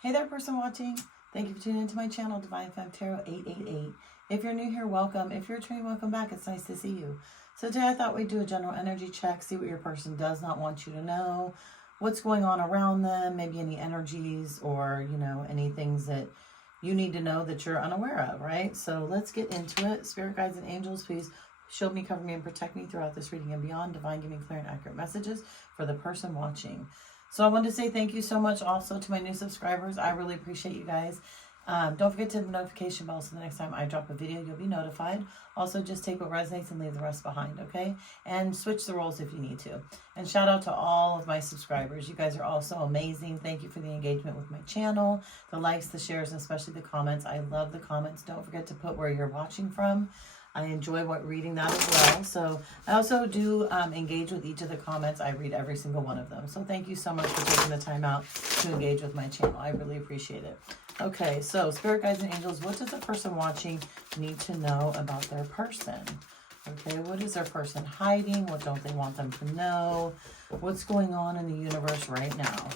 Hey there, person watching. Thank you for tuning into my channel, Divine Femme Tarot 888. If you're new here, welcome. If you're returning, welcome back. It's nice to see you. So today I thought we'd do a general energy check, see what your person does not want you to know, what's going on around them, maybe any energies or, any things that you need to know that you're unaware of, right? So let's get into it. Spirit guides and angels, please shield me, cover me, and protect me throughout this reading and beyond. Divine, give me clear and accurate messages for the person watching. So I wanted to say thank you so much also to my new subscribers. I really appreciate you guys. Don't forget to hit the notification bell so the next time I drop a video, you'll be notified. Also, just take what resonates and leave the rest behind, okay? And switch the roles if you need to. And shout out to all of my subscribers. You guys are all so amazing. Thank you for the engagement with my channel, the likes, the shares, and especially the comments. I love the comments. Don't forget to put where you're watching from. I enjoy reading that as well. So I also do engage with each of the comments. I read every single one of them. So thank you so much for taking the time out to engage with my channel. I really appreciate it. Okay, so Spirit Guides and Angels, what does the person watching need to know about their person? Okay, what is their person hiding? What don't they want them to know? What's going on in the universe right now?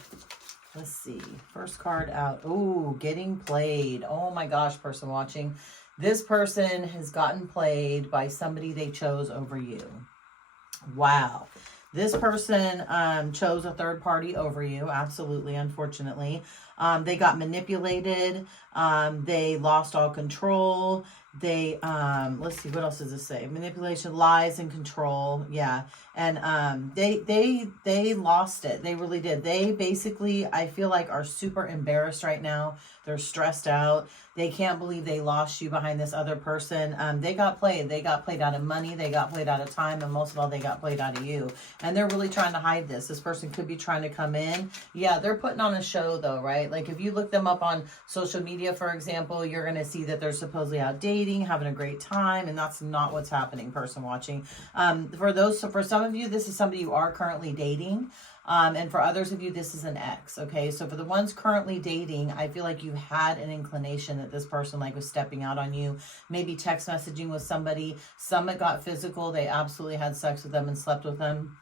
Let's see. First card out. Ooh, getting played. Oh my gosh, person watching. This person has gotten played by somebody they chose over you. Wow. This person chose a third party over you. Absolutely, unfortunately. They got manipulated. They lost all control. They, let's see, what else does it say? Manipulation, lies, and control. Yeah. And they lost it. They really did. They basically, I feel like, are super embarrassed right now. They're stressed out. They can't believe they lost you behind this other person. They got played. They got played out of money. They got played out of time. And most of all, they got played out of you. And they're really trying to hide this. This person could be trying to come in. Yeah, they're putting on a show though, right? Like if you look them up on social media, for example, you're going to see that they're supposedly out dating, having a great time. And that's not what's happening, person watching. For some of you, this is somebody you are currently dating. And for others of you, this is an ex. Okay, so for the ones currently dating, I feel like you had an inclination that this person was stepping out on you. Maybe text messaging with somebody. Some it got physical. They absolutely had sex with them and slept with them.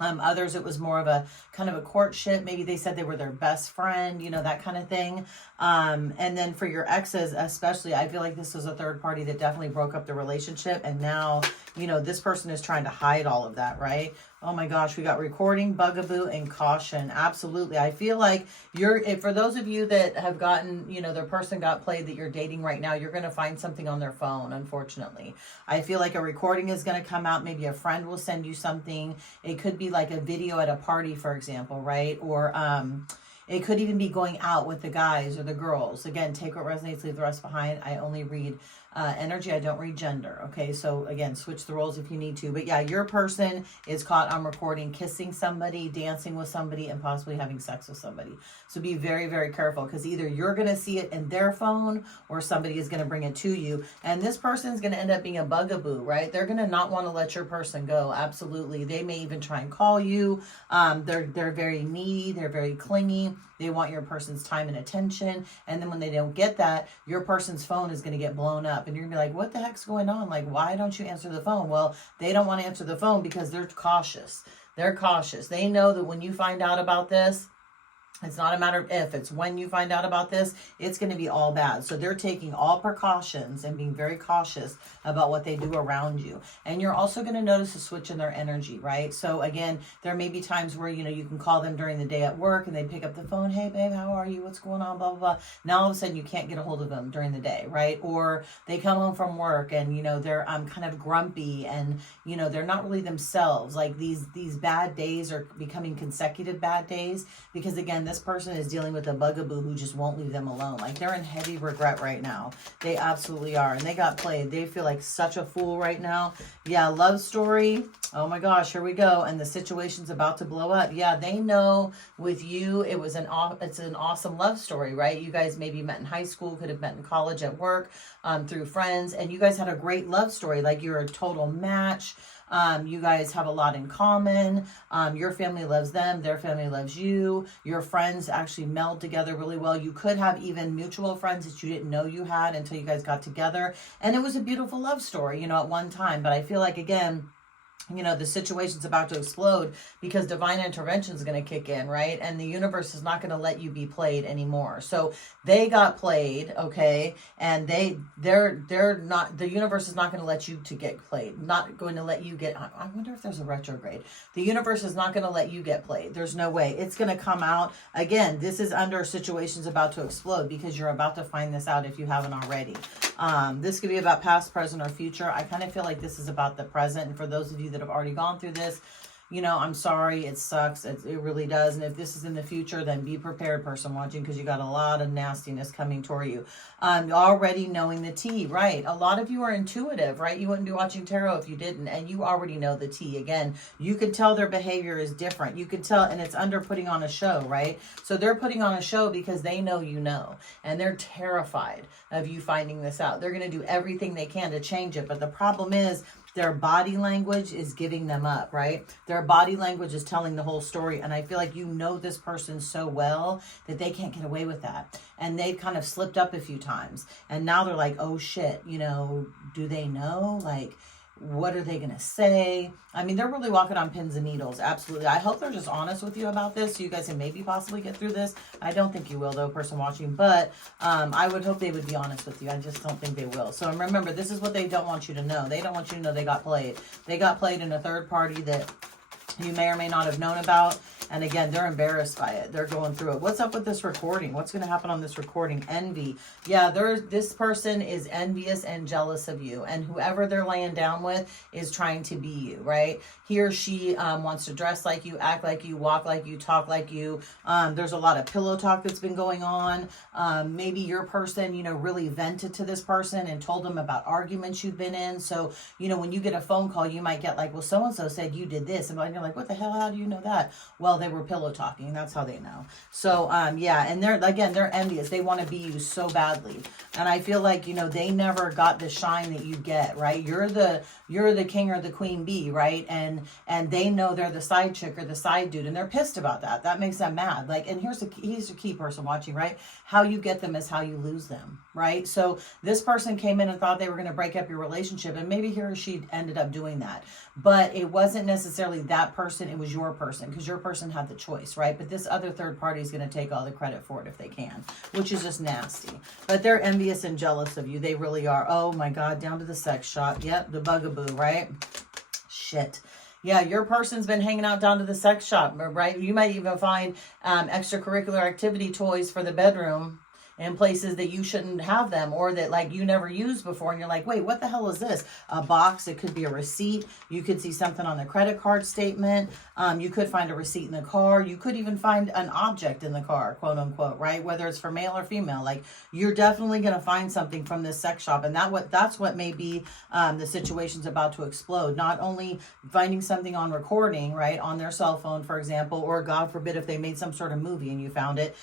Others, it was more of a kind of a courtship. Maybe they said they were their best friend, that kind of thing. And then for your exes, especially, I feel like this was a third party that definitely broke up the relationship. And now, this person is trying to hide all of that, right? Oh my gosh, we got recording, bugaboo, and caution. Absolutely. I feel like for those of you that have gotten, their person got played that you're dating right now, you're going to find something on their phone, unfortunately. I feel like a recording is going to come out. Maybe a friend will send you something. It could be like a video at a party, for example, right? Or, it could even be going out with the guys or the girls. Again, take what resonates, leave the rest behind. I only read energy. I don't read gender. Okay, so again, switch the roles if you need to. But yeah, your person is caught on recording kissing somebody, dancing with somebody, and possibly having sex with somebody. So be very, very careful, because either you're going to see it in their phone or somebody is going to bring it to you. And this person is going to end up being a bugaboo, right? They're going to not want to let your person go. Absolutely. They may even try and call you. They're very needy. They're very clingy. They want your person's time and attention. And then when they don't get that, your person's phone is going to get blown up. And you're going to be like, what the heck's going on? Like, why don't you answer the phone? Well, they don't want to answer the phone because they're cautious. They're cautious. They know that when you find out about this, it's not a matter of if, it's when you find out about this, it's going to be all bad. So they're taking all precautions and being very cautious about what they do around you. And you're also going to notice a switch in their energy, right? So again, there may be times where, you can call them during the day at work and they pick up the phone. Hey babe, how are you? What's going on? Blah, blah, blah. Now all of a sudden you can't get a hold of them during the day, right? Or they come home from work and, they're kind of grumpy and, they're not really themselves. Like these bad days are becoming consecutive bad days because again, this person is dealing with a bugaboo who just won't leave them alone. Like they're in heavy regret right now. They absolutely are. And they got played. They feel like such a fool right now. Yeah, love story. Oh my gosh, here we go. And the situation's about to blow up. Yeah, they know with you, it's an awesome love story, right? You guys maybe met in high school, could have met in college, at work, through friends. And you guys had a great love story. Like you're a total match. You guys have a lot in common. Your family loves them. Their family loves you. Your friends actually meld together really well. You could have even mutual friends that you didn't know you had until you guys got together. And it was a beautiful love story, at one time. But I feel like, again, you know, the situation's about to explode because divine intervention is going to kick in, right? And the universe is not going to let you be played anymore. So they got played, okay? And they're not, the universe is not going to let you to get played. Not going to let you get, I wonder if there's a retrograde. The universe is not going to let you get played. There's no way. It's going to come out. Again, this is under situations about to explode because you're about to find this out if you haven't already. This could be about past, present, or future. I kind of feel like this is about the present. And for those of you that have already gone through this, you know, I'm sorry, it sucks. It really does. And if this is in the future, then be prepared, person watching, because you got a lot of nastiness coming toward you. Already knowing the tea, right? A lot of you are intuitive, right? You wouldn't be watching tarot if you didn't, and you already know the tea. Again, you can tell their behavior is different. You can tell, and it's under putting on a show, right? So they're putting on a show because they know you know, and they're terrified of you finding this out. They're going to do everything they can to change it, but the problem is, their body language is giving them up, right? Their body language is telling the whole story. And I feel like you know this person so well that they can't get away with that. And they've kind of slipped up a few times. And now they're like, oh shit, you know, do they know? Like, what are they going to say? I mean, they're really walking on pins and needles. Absolutely. I hope they're just honest with you about this so you guys can maybe possibly get through this. I don't think you will, though, person watching. But I would hope they would be honest with you. I just don't think they will. So remember, this is what they don't want you to know. They don't want you to know they got played. They got played in a third party that you may or may not have known about. And again, they're embarrassed by it. They're going through it. What's up with this recording? What's going to happen on this recording? Envy. Yeah, this person is envious and jealous of you. And whoever they're laying down with is trying to be you, right? He or she wants to dress like you, act like you, walk like you, talk like you. There's a lot of pillow talk that's been going on. Maybe your person, you know, really vented to this person and told them about arguments you've been in. So, you know, when you get a phone call, you might get like, well, so-and-so said you did this. And you're like, what the hell? How do you know that? Well, they were pillow talking. That's how they know. So, yeah. And they're envious. They want to be you so badly. And I feel like, you know, they never got the shine that you get, right? You're the king or the queen bee, right? And they know they're the side chick or the side dude, and they're pissed about that. That makes them mad. Like, and here's the key person watching, right? How you get them is how you lose them, right? So this person came in and thought they were going to break up your relationship, and maybe he or she ended up doing that. But it wasn't necessarily that person, it was your person, because your person had the choice, right? But this other third party is going to take all the credit for it if they can, which is just nasty. But they're envious and jealous of you. They really are. Oh my God, down to the sex shop. Yep, the bugaboo, right? Shit. Yeah, your person's been hanging out down to the sex shop, right? You might even find extracurricular activity toys for the bedroom in places that you shouldn't have them, or that like you never used before, and you're like, wait, what the hell is this? A box. It could be a receipt. You could see something on the credit card statement. You could find a receipt in the car. You could even find an object in the car, quote unquote, right? Whether it's for male or female. Like, you're definitely going to find something from this sex shop, and that's what may be the situation's about to explode. Not only finding something on recording, right, on their cell phone, for example, or God forbid if they made some sort of movie and you found it,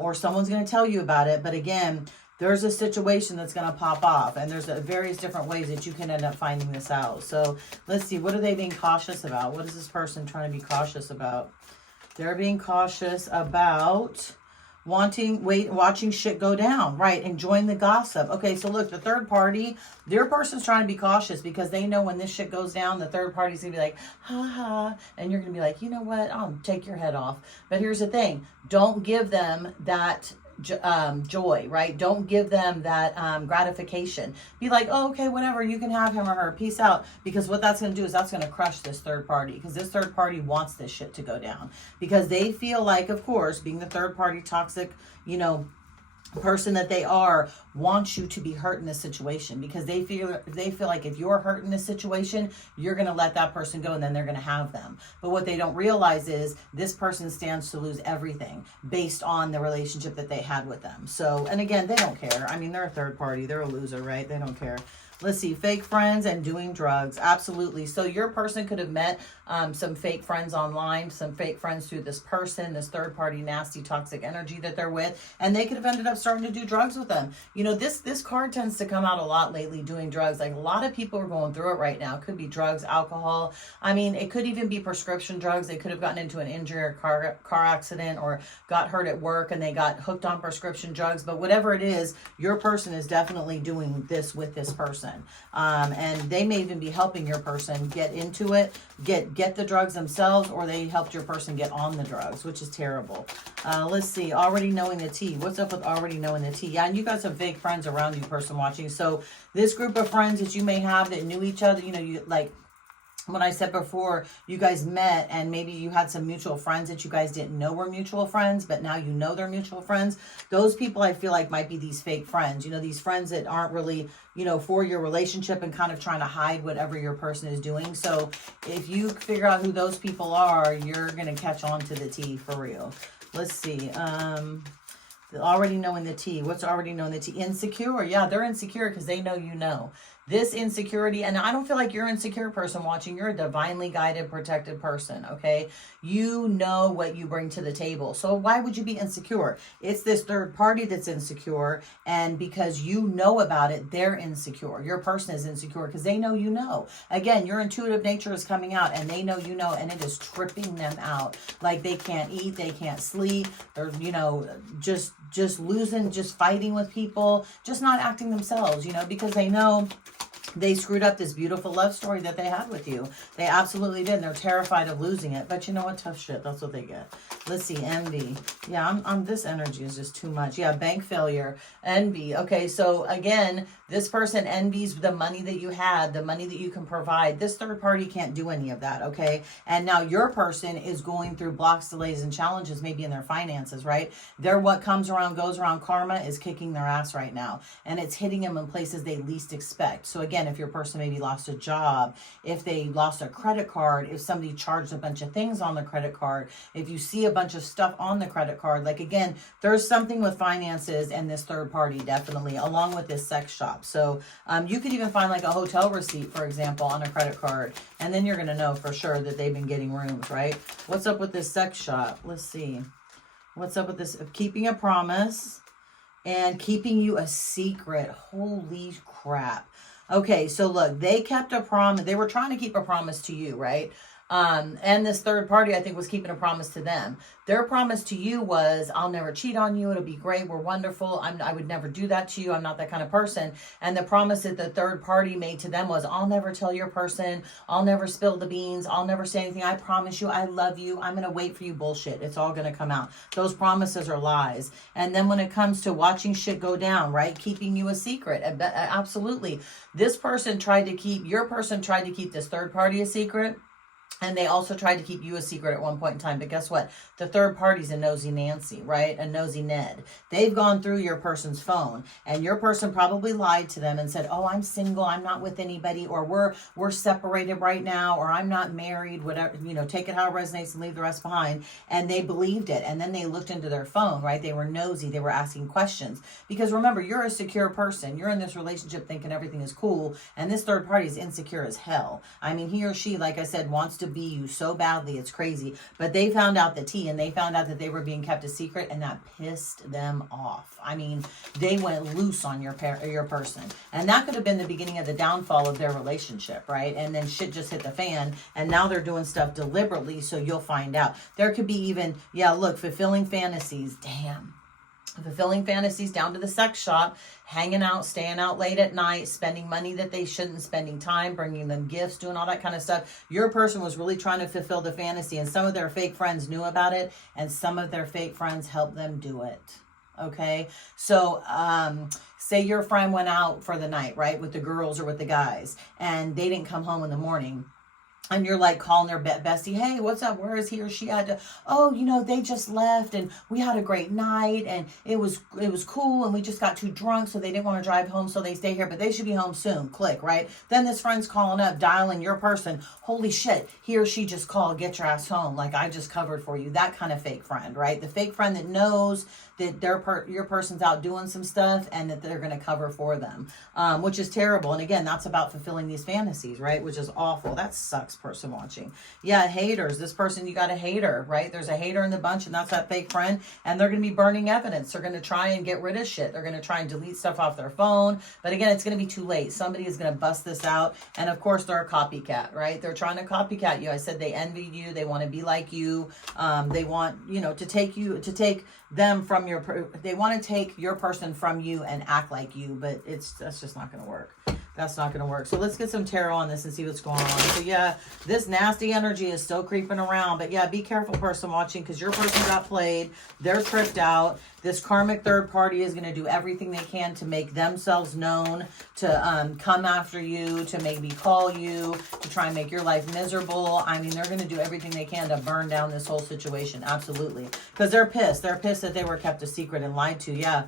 or someone's going to tell you about it. But again, there's a situation that's going to pop off, and there's various different ways that you can end up finding this out. So let's see, what are they being cautious about? What is this person trying to be cautious about? They're being cautious about watching shit go down, right? Enjoying the gossip. Okay, so look, the third party, their person's trying to be cautious because they know when this shit goes down, the third party's gonna be like, ha ha, and you're gonna be like, you know what, I'll take your head off. But here's the thing, don't give them that joy, right? Don't give them that gratification. Be like, oh, okay, whatever, you can have him or her, peace out. Because what that's going to do is that's going to crush this third party, because this third party wants this shit to go down, because they feel like, of course, being the third party toxic, you know, person that they are, wants you to be hurt in this situation, because they feel like if you're hurt in this situation, you're going to let that person go, and then they're going to have them. But what they don't realize is this person stands to lose everything based on the relationship that they had with them. So, and again, they don't care. I mean, they're a third party. They're a loser, right? They don't care. Let's see, fake friends and doing drugs. Absolutely. So your person could have met some fake friends online, some fake friends through this person, this third party, nasty, toxic energy that they're with, and they could have ended up starting to do drugs with them. You know, this card tends to come out a lot lately, doing drugs. Like, a lot of people are going through it right now. It could be drugs, alcohol. I mean, it could even be prescription drugs. They could have gotten into an injury or car accident, or got hurt at work and they got hooked on prescription drugs. But whatever it is, your person is definitely doing this with this person. person. And they may even be helping your person get into it, get the drugs themselves, or they helped your person get on the drugs, which is terrible. Let's see, already knowing the tea. What's up with already knowing the tea? Yeah, and you got some fake friends around you, person watching. So this group of friends that you may have that knew each other, you know, you like, when I said before, you guys met and maybe you had some mutual friends that you guys didn't know were mutual friends, but now you know they're mutual friends. Those people I feel like might be these fake friends, you know, these friends that aren't really, you know, for your relationship and kind of trying to hide whatever your person is doing. So if you figure out who those people are, you're going to catch on to the tea for real. Let's see. Already knowing the tea. What's already knowing the tea? Insecure. Yeah, they're insecure because they know you know. This insecurity, and I don't feel like you're an insecure person watching. You're a divinely guided, protected person, okay? You know what you bring to the table. So why would you be insecure? It's this third party that's insecure, and because you know about it, they're insecure. Your person is insecure because they know you know. Again, your intuitive nature is coming out, and they know you know, and it is tripping them out. Like they can't eat, they can't sleep. They're, you know, just losing, just fighting with people, just not acting themselves, you know, because they know they screwed up this beautiful love story that they had with you. They absolutely did. And they're terrified of losing it. But you know what? Tough shit. That's what they get. Let's see. Envy. Yeah, I'm this energy is just too much. Yeah, bank failure. Envy. Okay, so again, this person envies the money that you had, the money that you can provide. This third party can't do any of that, okay? And now your person is going through blocks, delays, and challenges maybe in their finances, right? They're what comes around, goes around. Karma is kicking their ass right now. And it's hitting them in places they least expect. So again, if your person maybe lost a job, if they lost a credit card, if somebody charged a bunch of things on the credit card, if you see a bunch of stuff on the credit card, like again, there's something with finances and this third party definitely, along with this sex shop. So you could even find like a hotel receipt, for example, on a credit card, and then you're going to know for sure that they've been getting rooms, right? What's up with this sex shop? Let's see. What's up with this? Keeping a promise and keeping you a secret. Holy crap. Okay, so look, they kept a promise. They were trying to keep a promise to you, right? And this third party, I think, was keeping a promise to them. Their promise to you was, I'll never cheat on you. It'll be great. We're wonderful. I would never do that to you. I'm not that kind of person. And the promise that the third party made to them was, I'll never tell your person. I'll never spill the beans. I'll never say anything. I promise you. I love you. I'm going to wait for you. Bullshit. It's all going to come out. Those promises are lies. And then when it comes to watching shit go down, right? Keeping you a secret. Absolutely. This person tried to keep, your person tried to keep this third party a secret. And they also tried to keep you a secret at one point in time. But guess what? The third party's a nosy Nancy, right? A nosy Ned. They've gone through your person's phone. And your person probably lied to them and said, oh, I'm single. I'm not with anybody. Or we're separated right now. Or I'm not married. Whatever, you know, take it how it resonates and leave the rest behind. And they believed it. And then they looked into their phone, right? They were nosy. They were asking questions. Because remember, you're a secure person. You're in this relationship thinking everything is cool. And this third party is insecure as hell. I mean, he or she, like I said, wants to be you so badly, it's crazy. But they found out the tea, and they found out that they were being kept a secret, and that pissed them off. I mean, they went loose on your person, and that could have been the beginning of the downfall of their relationship, right? And then shit just hit the fan, and now they're doing stuff deliberately, so you'll find out. There could be even, yeah, look, fulfilling fantasies. Damn. Fulfilling fantasies down to the sex shop, hanging out, staying out late at night, spending money that they shouldn't, spending time, bringing them gifts, doing all that kind of stuff. Your person was really trying to fulfill the fantasy, and some of their fake friends knew about it, and some of their fake friends helped them do it. Okay, so say your friend went out for the night, right, with the girls or with the guys, and they didn't come home in the morning. And you're like calling their bestie, hey, what's up? Where is he or she at? Oh, you know, they just left and we had a great night and it was cool and we just got too drunk, so they didn't want to drive home, so they stay here, but they should be home soon. Click, right? Then this friend's calling up, dialing your person. Holy shit, he or she just called, get your ass home. Like I just covered for you. That kind of fake friend, right? The fake friend that knows that your person's out doing some stuff and that they're going to cover for them, which is terrible. And again, that's about fulfilling these fantasies, right? Which is awful. That sucks, person watching. Yeah, haters. This person, you got a hater, right? There's a hater in the bunch, and that's that fake friend. And they're going to be burning evidence. They're going to try and get rid of shit. They're going to try and delete stuff off their phone. But again, it's going to be too late. Somebody is going to bust this out. And of course, they're a copycat, right? They're trying to copycat you. I said they envy you. They want to be like you. They want, you know, to take them from they want to take your person from you and act like you, but that's just not going to work. That's not going to work. So let's get some tarot on this and see what's going on. So yeah, this nasty energy is still creeping around. But yeah, be careful, person watching, because your person got played. They're tricked out. This karmic third party is going to do everything they can to make themselves known, to come after you, to maybe call you, to try and make your life miserable. I mean, they're going to do everything they can to burn down this whole situation. Absolutely. Because they're pissed. They're pissed that they were kept a secret and lied to. Yeah.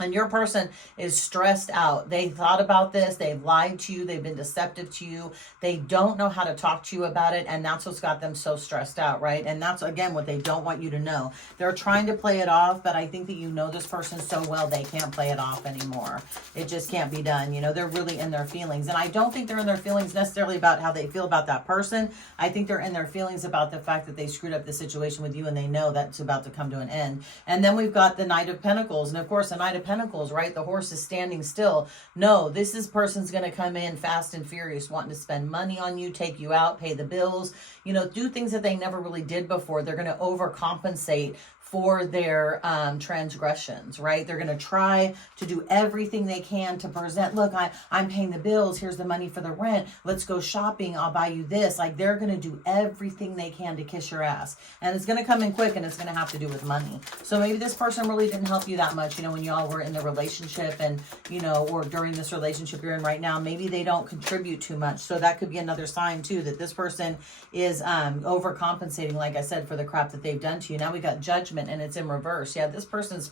And your person is stressed out. They thought about this. They've lied to you. They've been deceptive to you. They don't know how to talk to you about it. And that's what's got them so stressed out, right? And that's, again, what they don't want you to know. They're trying to play it off, but I think that you know this person so well, they can't play it off anymore. It just can't be done. You know, they're really in their feelings. And I don't think they're in their feelings necessarily about how they feel about that person. I think they're in their feelings about the fact that they screwed up the situation with you and they know that's about to come to an end. And then we've got the Knight of Pentacles. And of course, the Knight of Pentacles, right? The horse is standing still. No, this person's going to come in fast and furious, wanting to spend money on you, take you out, pay the bills, you know, do things that they never really did before. They're going to overcompensate for their transgressions, right? They're going to try to do everything they can to present, look, I'm paying the bills. Here's the money for the rent. Let's go shopping. I'll buy you this. Like, they're going to do everything they can to kiss your ass. And it's going to come in quick, and it's going to have to do with money. So maybe this person really didn't help you that much, you know, when y'all were in the relationship and, you know, or during this relationship you're in right now, maybe they don't contribute too much. So that could be another sign too, that this person is overcompensating, like I said, for the crap that they've done to you. Now we got Judgment, and it's in reverse. Yeah, this person's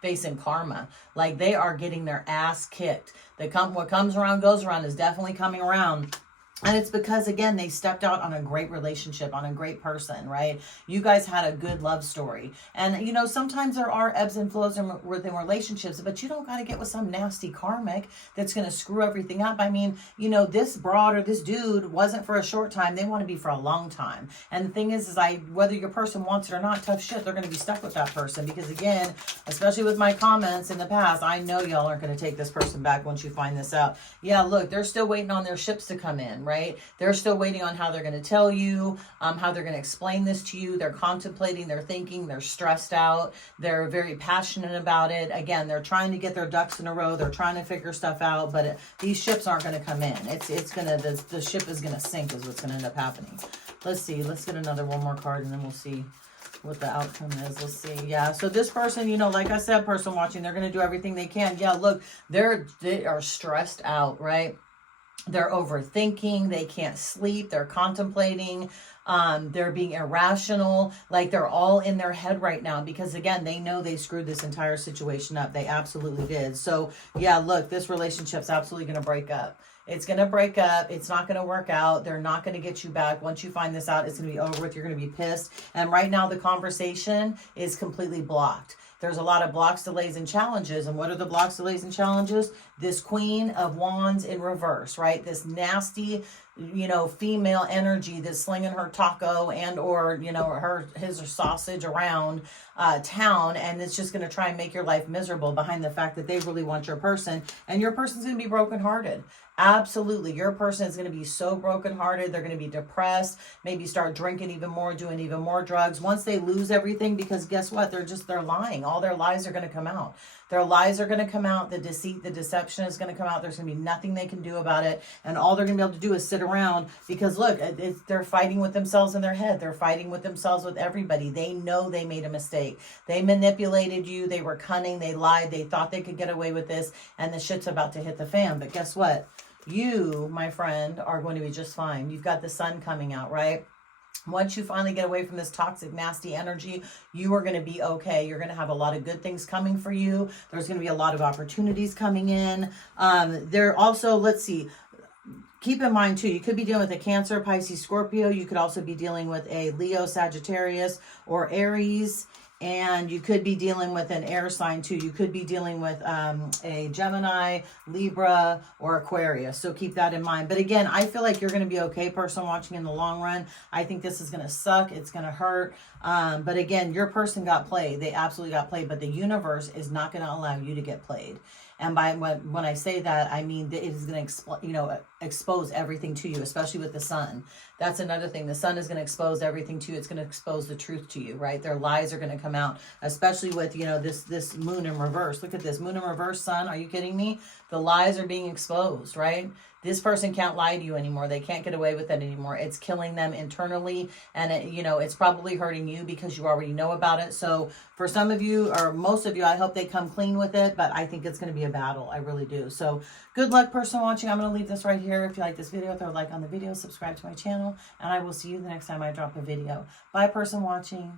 facing karma. Like, they are getting their ass kicked. What comes around goes around is definitely coming around. And it's because, again, they stepped out on a great relationship, on a great person, right? You guys had a good love story. And, you know, sometimes there are ebbs and flows within relationships, but you don't got to get with some nasty karmic that's going to screw everything up. I mean, you know, this broad or this dude wasn't for a short time. They want to be for a long time. And the thing is whether your person wants it or not, tough shit, they're going to be stuck with that person. Because, again, especially with my comments in the past, I know y'all aren't going to take this person back once you find this out. Yeah, look, they're still waiting on their ships to come in, right? They're still waiting on how they're going to tell you, how they're going to explain this to you. They're contemplating, they're thinking, they're stressed out. They're very passionate about it. Again, they're trying to get their ducks in a row. They're trying to figure stuff out, but these ships aren't going to come in. The ship is going to sink is what's going to end up happening. Let's see. Let's get one more card, and then we'll see what the outcome is. Let's see. Yeah, so this person, you know, like I said, person watching, they're going to do everything they can. Yeah, look, they are stressed out, right? They're overthinking. They can't sleep. They're contemplating. They're being irrational. Like, they're all in their head right now because, again, they know they screwed this entire situation up. They absolutely did. So, yeah, look, this relationship's absolutely going to break up. It's going to break up. It's not going to work out. They're not going to get you back. Once you find this out, it's going to be over with. You're going to be pissed. And right now, the conversation is completely blocked. There's a lot of blocks, delays, and challenges. And what are the blocks, delays, and challenges? This Queen of Wands in reverse, right? This nasty, you know, female energy that's slinging her taco and or, you know, his sausage around town. And it's just going to try and make your life miserable behind the fact that they really want your person. And your person's going to be brokenhearted. Absolutely. Your person is going to be so brokenhearted. They're going to be depressed, maybe start drinking even more, doing even more drugs. Once they lose everything, because guess what? They're lying. All their lies are going to come out. Their lies are going to come out. The deceit, the deception is going to come out. There's going to be nothing they can do about it. And all they're going to be able to do is sit around because, look, they're fighting with themselves in their head. They're fighting with themselves with everybody. They know they made a mistake. They manipulated you. They were cunning. They lied. They thought they could get away with this. And the shit's about to hit the fan. But guess what? You, my friend, are going to be just fine. You've got the sun coming out, right? Once you finally get away from this toxic, nasty energy, you are going to be okay. You're going to have a lot of good things coming for you. There's going to be a lot of opportunities coming in. There also, let's see, keep in mind too, you could be dealing with a Cancer, Pisces, Scorpio. You could also be dealing with a Leo, Sagittarius, or Aries. And you could be dealing with an air sign too. You could be dealing with a Gemini, Libra, or Aquarius. So keep that in mind. But again, I feel like you're going to be okay, person watching, in the long run. I think this is going to suck. It's going to hurt. But again, your person got played. They absolutely got played. But the universe is not going to allow you to get played. And by when I say that, I mean that it is going to expose everything to you, especially with the sun. That's another thing. The sun is going to expose everything to you. It's going to expose the truth to you, right? Their lies are going to come out, especially with, you know, this moon in reverse. Look at this moon in reverse, sun. Are you kidding me? The lies are being exposed, right? This person can't lie to you anymore. They can't get away with it anymore. It's killing them internally, and it, you know, it's probably hurting you because you already know about it. So for some of you, or most of you, I hope they come clean with it, but I think it's going to be a battle. I really do. So good luck, person watching. I'm going to leave this right here. If you like this video, throw a like on the video, subscribe to my channel, and I will see you the next time I drop a video. Bye, person watching.